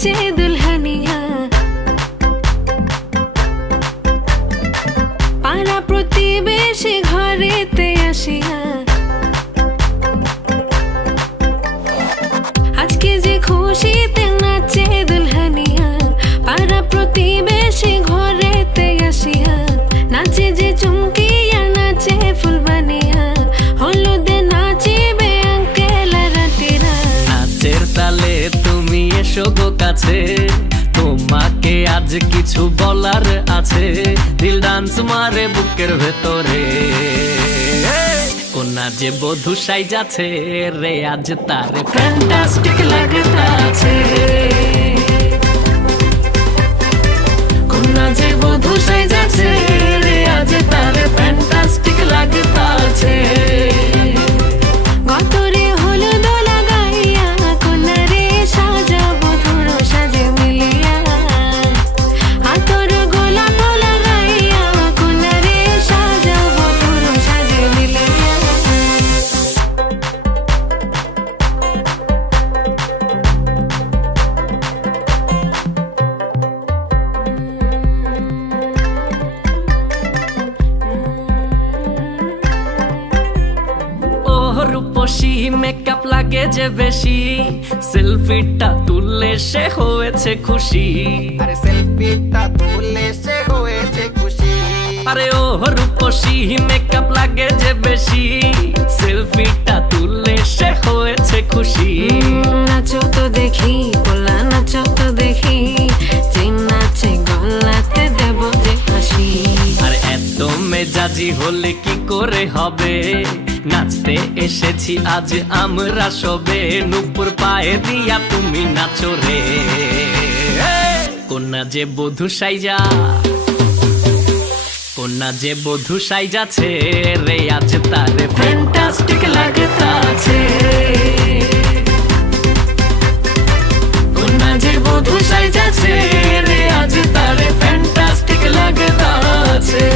নাচে দুলহানিয়া, পাড়া প্রতিবেশী ঘরেতে আসিয়া আজকে যে খুশিতে নাচে দুলহানিয়া, পাড়া প্রতিবেশী ঘরেতে আসিয়া নাচে যে চুমকিয়া নাচে ফুলবানিয়া, হলুদে নাচিবে আঙ্কেল রাতিরা। নাচের তালে তুমি এসো গো কাছে, তোমাকে আজ কিছু বলার আছে, দিল ডান্স মারে বুকের ভেতরে। কোনা যে বধূ সাইজাছে রে আজ তারে ফ্যান্টাস্টিক লাগতাছে, কোনা যে বধূ সাইজাছে রে আজ তারে ফ্যান্টাস্টিক লাগতাছে। গতরে হলুদ লাগাইয়া কোনারে সাজাবো ধুরো সাজে মিলিয়া, হাতর গোলাপ লাগাইয়া কোনারে সাজাবো ধুরো সাজে মিলিয়া। রূপসী মেকআপ লাগে যে বেশি, সেলফিটা তুললে সে হয়েছে খুশি। আরে সেলফিটা তুললে সে হয়েছে খুশি। আরে ও রূপসী মেকআপ লাগে যে বেশি, সেলফিটা তুললে সে হয়েছে খুশি। নাচো তো দেখি পোলা, নাচো তো দেখি, যে নাচে গলাতে দেব যে হাসি। আর এত মেজাজি হলে কি করে হবে, নাচতে এসেছি আজ আমরা সবে, নুপুর পায়ে দিয়া তুমি নাচো রে। কোনা যে বধূ সাইজা, কোনা যে বধূ সাইজাছে রে আজ তারে ফ্যান্টাস্টিক লাগতাছে, কোনা যে বধূ সাইজাছে রে আজ তারে ফ্যান্টাস্টিক লাগতাছে।